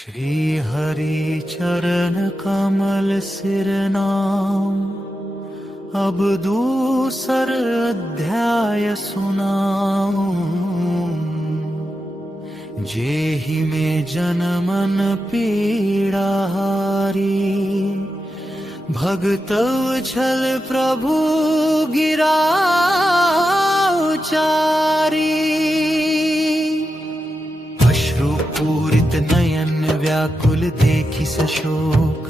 श्री हरि चरण कमल सिर नाम, अब दूसर अध्याय सुनाऊं। जेहि में जनमन पीड़ा हारी, भगत छल प्रभु गिरा उचारी। अश्रु पूरित नयन व्याकुल देखि सशोक,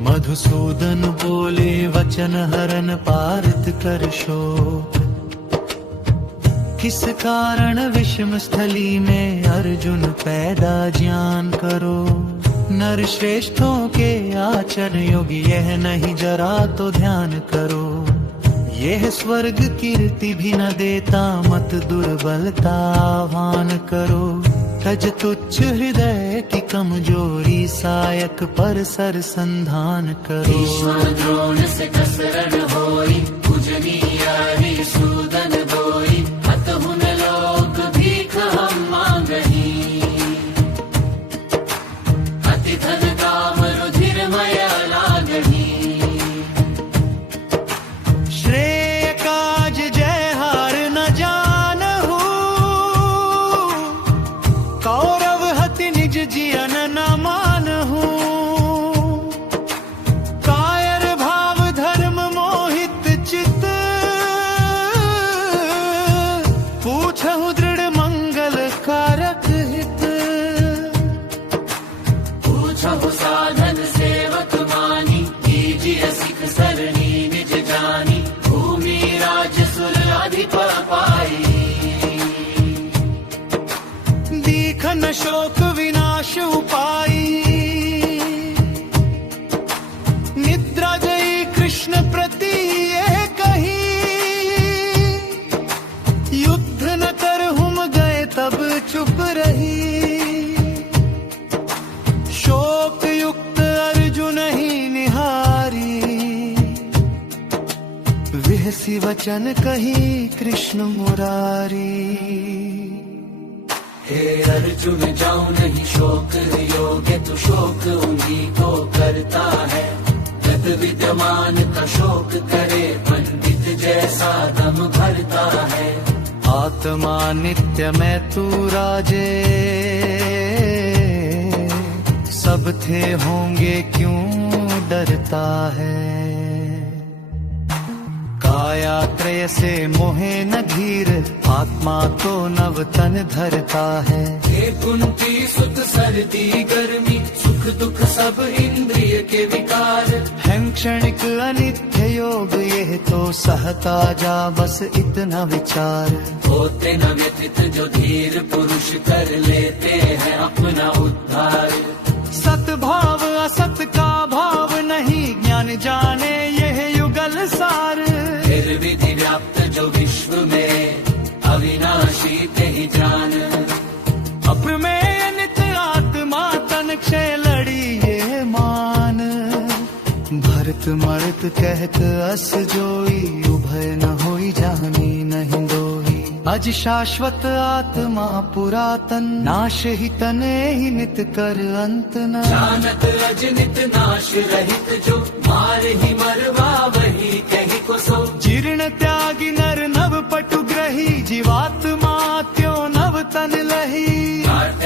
मधुसूदन बोले वचन हरन पारित कर शोक। किस कारण विषम स्थली में अर्जुन पैदा ज्ञान करो। नर श्रेष्ठों के आचरण योगी यह नहीं जरा तो ध्यान करो। यह स्वर्ग कीर्ति भी न देता, मत दुर्बलता आह्वान करो। तज तुच्छ हृदय की कमजोरी, सायक पर सर संधान करो। ईश्वर द्रोण से कसरन होई, पूजनीय सूदन बोई। हत हुन लोक भीख हम मांगही, अति धन काम रुधिर मय लागही। श्रेय काज जय हार न जानहु, कौरव हति निज जियन न मानहु। कायर भाव धर्म मोहित चित, पूछहु दृढ़ मंगल कारक हित। पूछहु साधन सेवक मानी, कीजिए सिख सरनी निज जानी। भूमि राज्य सुर अधिप पाई, दीखन शोक विनाश उपाई। निद्रा गई कृष्ण प्रति यह कही, युद्ध न कर हम गए तब चुप रही। शोक युक्त अर्जुन ही निहारी, विहसी वचन कही कृष्ण मुरारी। हे अर्जुन जाऊं नहीं शोक योग्य, तू शोक उन्हीं को करता है। गत विद्यमान का शोक करे, पंडित जैसा दम भरता है। आत्मा नित्य में तू राजे, सब थे होंगे क्यों डरता है। काया त्रय से मोहे न धीर, आत्मा तो नव तन धरता है। हे कुंती सुत सर्दी गर्मी, सुख दुख सब इंद्रिय के विकार। है क्षणिक अनित्य योग, यह तो सहता जा बस इतना विचार। होते न व्यथित जो धीर पुरुष, कर लेते हैं अपना उद्धार। सतभाव असत का भाव नहीं, ज्ञान जाने यह युगल सार। फिर विधि व्याप्त जो विश्व में, अविनाशी ते ही जान। अप्रमेय नित्य आत्मा तन क्षय लड़ी ये मान। भरत मरत कहत अस जोई, उभय न होई जानी नहीं दोई। अज शाश्वत आत्मा पुरातन, नाश ही तने ही नित कर अंत न। जानत अजनित नाश रहित जो, मार ही मरवा वही कही को सो। जीर्ण त्यागी नर नव पटु ग्रही, जीवात्मा त्यों नव तन लही।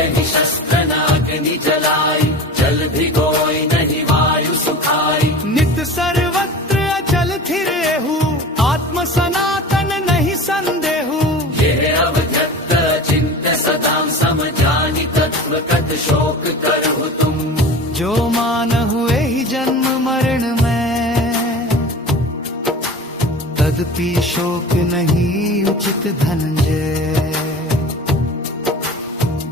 ही शस्त्र न अग्नि जलाई, जल भिगोई नहीं वायु सुखाई। नित सर्वत्र अचल थिर एहु, आत्म सनातन नहीं संदेहु। यह अवगत चिंत सदा समझानी, तत्व कत शोक करहु तुम। जो मान हुए ही जन्म मरण में, तदपि शोक नहीं उचित धनंजय।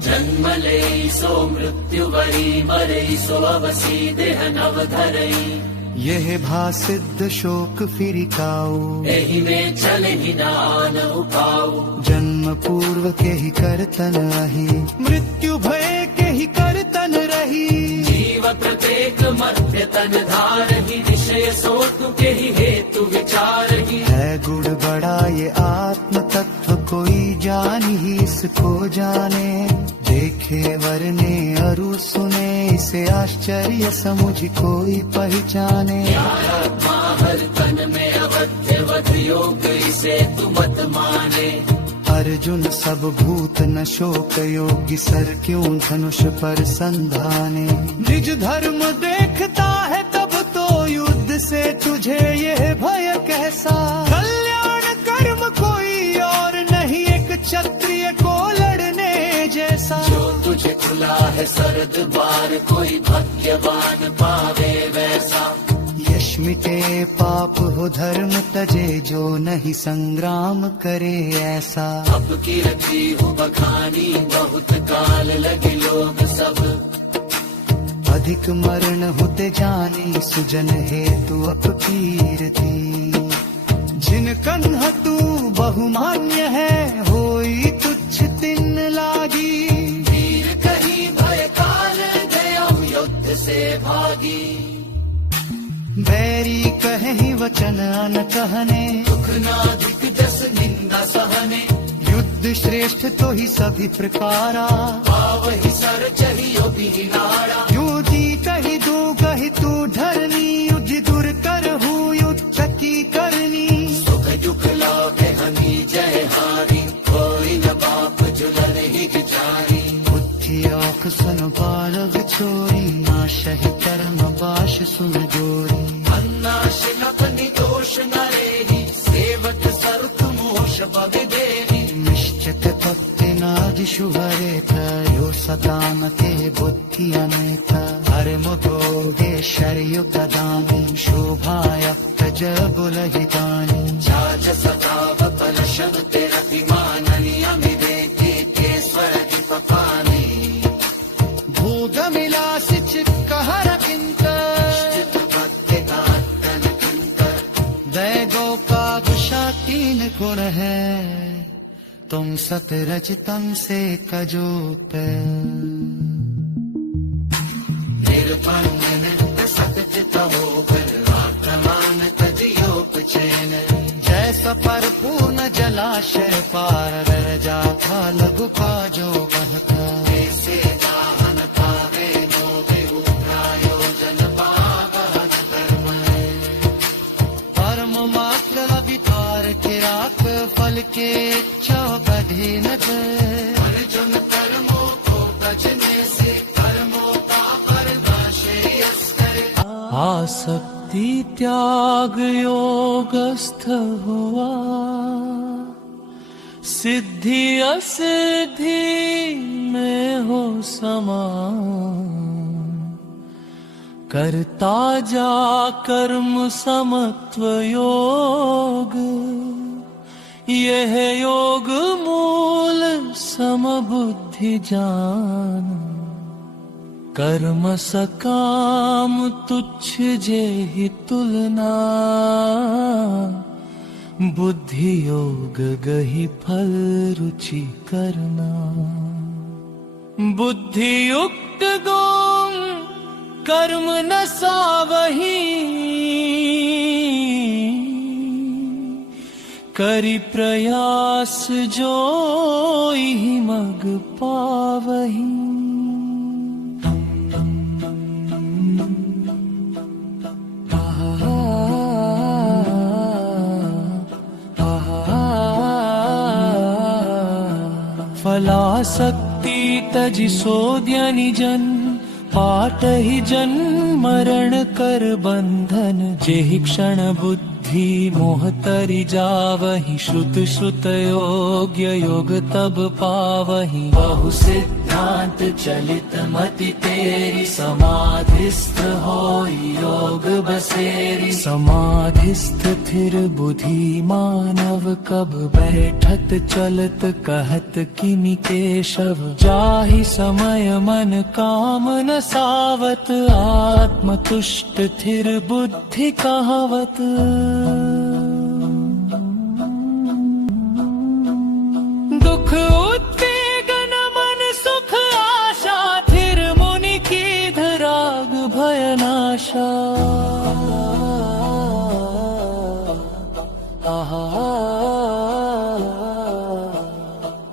जन्म ले सो मृत्यु वरी, मरे सो अवसी देह नव धरई। यह भा सिद्ध शोक फिर काऊ, एहि में चल ही नान उपाऊ। जन्म पूर्व के ही करतन रही, मृत्यु भय के ही करतन रही। जीव प्रत्येक मध्य तन धारही, विषय सोतु के ही हेतु विचारही। है गुण बड़ा ये आत्म तत्व, कोई जान ही इसको जाने। देखे वरने करूँ सुने इसे आश्चर्य समुझ कोई पहचाने। आत्मा हर तन में अवध्यवत योग इसे तू मत माने। अर्जुन सब भूत न शोक योगी सर क्यों धनुष पर संधाने। निज धर्म देखता है तब तो युद्ध से तुझे यह भय कैसा। कल्याण कर्म कोई और नहीं एक क्षत्रिय को लड़ने जैसा। जो तुझे खुला है सरद बार कोई भाग्यवान पावे वैसा। यश मिटे पाप हो धर्म तजे जो नहीं संग्राम करे ऐसा। अब की रखी हूँ बखानी बहुत काल लगे लोग सब। अधिक मरण होते जानी सुजन हेतु अपकीर्ति। जिन कन्ह तू बहुमान्य है होई तुच्छ तिन लागी। वीर कहीं भय काल गया युद्ध से भागी। बैरी कहे वचन अन कहने। दुख नाधिक जस निंदा सहने। युद्ध श्रेष्ठ तो ही सभी प्रकारा। पावहि सर चहियो भी नारा। युद्धि कही दू कही तू धरनी। युद्ध दूर कर हूँ युद्ध की करनी। सुख दुख लागे हनी जय हारी। कोई न बाप जुलन ही जारी। बुद्धि औख सुन बालग छोरी। नाश ही कर्म बाश सुन जोरी। अन्नाश नपनि दोष नरेहि। सेवक सरुत मोष भवि देवी। निश्चित तत्ते नाज शुभरे यो सदाम ते बुद्धि अनेक। हर मुगोगे शरयुत दानी। शोभाय जबुलहितानी। जाज सदाव बल शब्द रतिमाननि अमिदेति केश्वर दीपपानी। भोग मिलास चित्कहर किंकर। भक्ति दातन किंकर। दय गोपादुषा तीन गुण है। तुम सत रजतम से कजो पे। निर्पन्न नित्य सतचित होकर। आत्मान तजियोग चैन। जैसा परिपूर्ण जलाशय पार जा था लघु का जो बहता। ऐसे दाहन पावे जो देहु प्रायोजन पावहत कर्म। परम मात्र अभितार के राख फल के चौकधी न गए। अर्जुन कर्मों को बचने से कर्मों का परदाशेयस करे। आसक्ति त्याग योगस्थ हुआ। सिद्धि असिद्धि में हो समान। करता जा कर्म समत्व योग। यह योग मूल समबुद्धि जान। कर्म सकाम तुच्छ जेहि तुलना। बुद्धि योग गहि फल रुचि करना। बुद्धि युक्त गुम कर्म न सावही। करि प्रयास जो ही मग पावही। फलासक्ति तजि सोध्य निजन। पाट ही जन्म मरण कर बंधन। जेहि क्षण बुद्धि मोह तरि जावहि। श्रुत श्रुत योग्य योग तब पावहि। बहु सिद्धांत चलित मति तेरी। समाधिस्थ होई योग बसेरी। समाधिस्थ थिर बुद्धि मानव। कब बैठत चलत कहत किनि केशव। जाहि समय मन काम न सावत। आत्म तुष्ट थिर बुद्धि कहावत। दुख उद्वेगन मन सुख आशा। थिर मुनि की धराग भयनाशा।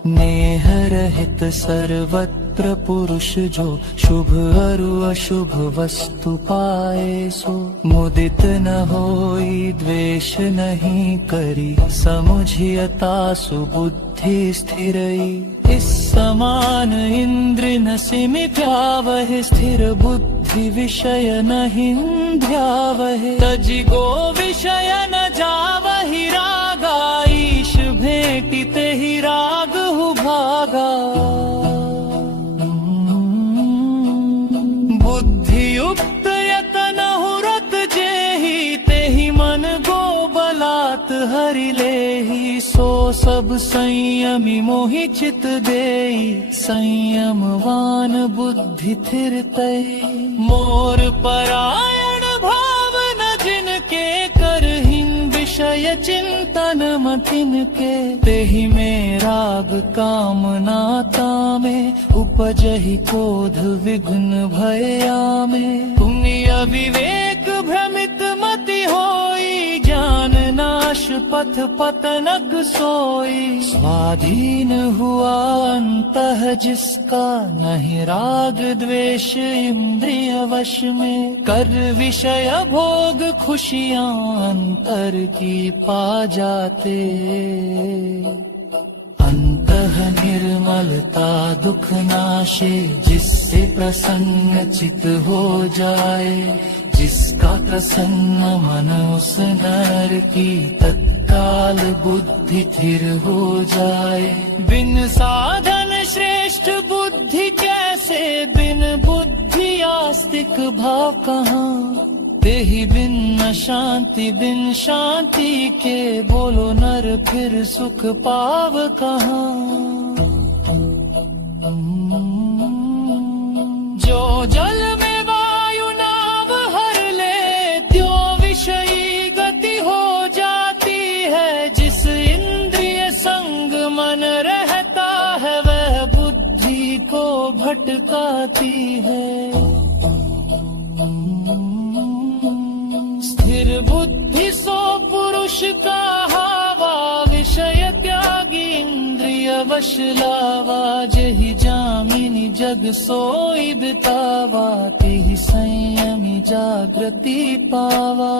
नेह रहित सर्वत्र पुरुष पुरुष जो शुभ अरु अशुभ वस्तु पाए सो। मुदित न होई द्वेष नहीं करी, समुझियता सुबुद्धि स्थिरई। इस समान इंद्र न सिमित्यावह, स्थिर बुद्धि विषय न हिंद्यावह। तजि गो विषय न जावहि रागा, ईश भेटिते ही राग हु भागा। बुद्धि युक्त यतन हुरत जेहि, तेहि मन गो बलात् हरि लेहि। सो सब संयमी मोहि चित देई, संयमवान बुद्धि थिर तई। मोर परायण भावन जिनके, करहिन विषय चिंतन मतिन के। तेहि में राग कामना तामे, उपजहि क्रोध विघ्न भयामे। पुण्य विवेक भ्रमित मति होई, ज्ञान नाश पथ पतनक सोई। स्वाधीन हुआ अंतः जिसका, नहीं राग द्वेष इंद्रिय वश में। कर विषय भोग खुशियाँ अंतर की पा जाते। अंतः निर्मलता दुख नाशे, जिससे प्रसन्न चित हो जाए। जिसका प्रसन्न मन उस नर की, तत्काल बुद्धि स्थिर हो जाए। बिन साधन श्रेष्ठ बुद्धि कैसे, बिन बुद्धि आस्तिक भाव कहाँ। तेहि बिन न शांति, बिन शांति के, बोलो नर फिर सुख पाव कहाँ। जो जल में वायु नाव हर ले, त्यों विषयी गति हो जाती है। जिस इंद्रिय संग मन रहता है, वह बुद्धि को भटकाती है। स्थिर बुद्धि सो पुरुष का हावा, विषय त्यागी इंद्रिय वश लावा। जहि जामिनी जग सोई बितावा, तेहि संयमी जागृति पावा।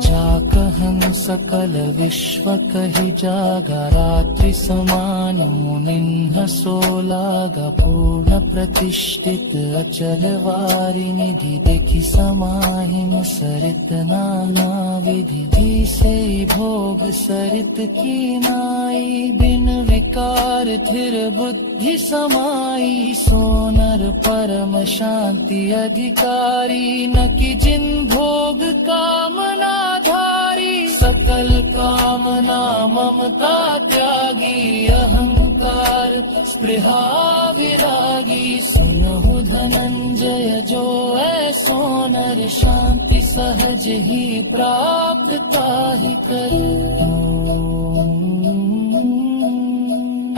जाकहन सकल विश्व कहि जागा, रात्रि समान मुनिन्ह सो लागा। पूर्ण प्रतिष्ठित अचल वारि निधि, देखि समाहिन सरित नाना विधि। से भोग सरित की नाई, बिन विकार थिर बुद्धि समाई। सोनर परम शांति अधिकारी, न कि जिन भोग कामना धारी। सकल कामना ममता त्यागी, अहंकार स्पृहा विरागी। सुनहु धनंजय जो ऐसो नर, शांति सहज ही प्राप्त ताहि करे।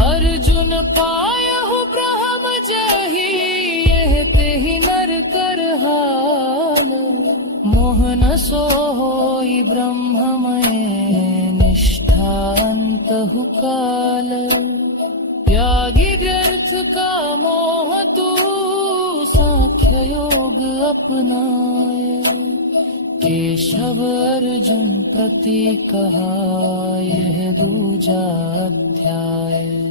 अर्जुन पायहु ब्रह्म जहि, यह तेहि नर कर हाल। मोहन सो होई ब्रह्ममय, निष्ठा अंतहु काल। त्यागी व्यर्थ का मोह तू, सांख्य योग अपनाए। केशव अर्जुन प्रति कहा, यह दूजा अध्याय।